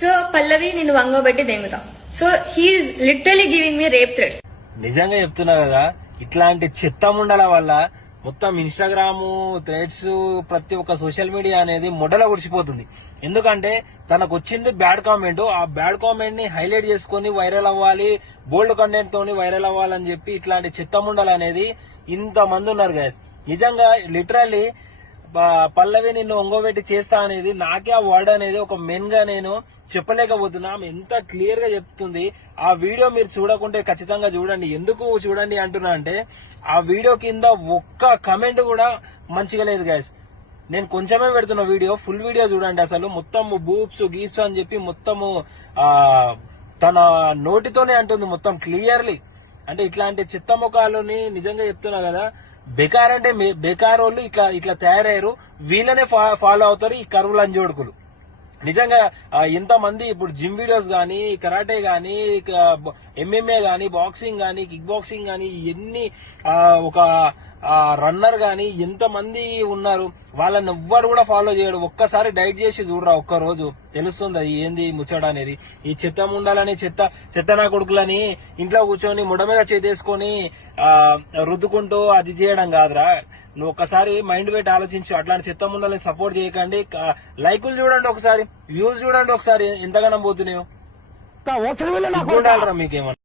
So Pallavi నిన్ను వంగబెట్టి దెంగుతా. So he's literally giving me rape threats. నిజంగా చెప్తున్నా కదా, ఇట్లాంటి చెత్త ముండల వల్ల మొత్తం ఇన్స్టాగ్రామ్ థ్రెడ్స్ ప్రతి ఒక్క సోషల్ మీడియా అనేది మొడల ఉడిచిపోతుంది. ఎందుకంటే తనకు వచ్చింది బ్యాడ్ కామెంట్, ఆ బ్యాడ్ కామెంట్ ని హైలైట్ చేసుకుని వైరల్ అవ్వాలి, బోల్డ్ కంటెంట్ తోని వైరల్ అవ్వాలని చెప్పి ఇట్లాంటి చెత్త ముండలు అనేది ఇంత మంది ఉన్నారు గైస్. నిజంగా లిటరల్లీ పల్లవి నిన్ను ఒంగోబెట్టి చేస్తా అనేది నాకే ఆ వర్డ్ అనేది ఒక మెయిన్ గా నేను చెప్పలేకపోతున్నా. ఎంత క్లియర్ గా చెప్తుంది. ఆ వీడియో మీరు చూడకుంటే ఖచ్చితంగా చూడండి. ఎందుకు చూడండి అంటున్నా అంటే, ఆ వీడియో కింద ఒక్క కమెంట్ కూడా మంచిగా లేదు గైస్. నేను కొంచెమే పెడుతున్న వీడియో, ఫుల్ వీడియో చూడండి. అసలు మొత్తం బూప్స్ గీప్స్ అని చెప్పి మొత్తము తన నోటితోనే అంటుంది మొత్తం క్లియర్లీ. అంటే ఇట్లాంటి చిత్త ముఖాలని నిజంగా చెప్తున్నా కదా, బెకార్ అంటే బెకార్ వాళ్ళు ఇట్లా తయారయ్యారు. వీళ్ళనే ఫాలో అవుతారు ఈ కరువు లంజోడుకులు. నిజంగా ఎంతమంది ఇప్పుడు జిమ్ వీడియోస్ గానీ, కరాటే గానీ, ఎంఎంఏ గానీ, బాక్సింగ్ గానీ, కిక్ బాక్సింగ్ గానీ, ఎన్ని ఒక రన్నర్ గానీ ఎంతమంది ఉన్నారు, వాళ్ళని ఎవ్వరు కూడా ఫాలో చేయడు. ఒక్కసారి డైట్ చేసి చూడరా ఒక్క రోజు, తెలుస్తుంది అది ఏంది ముచ్చట అనేది. ఈ చెత్త ముండాలని చెత్త నా కొడుకులని ఇంట్లో కూర్చొని ముడ మీద చేసేసుకొని రుద్దుకుంటూ అది చేయడం కాదురా. నువ్వు ఒక్కసారి మైండ్ పెట్టి ఆలోచించు. అట్లాంటి చెత్త ముండాలని సపోర్ట్ చేయకండి. లైకులు చూడండి ఒకసారి, వ్యూస్ చూడండి ఒకసారి, ఎంతగానో పోతున్నాయో. ఉండాలరా మీకేమన్నా.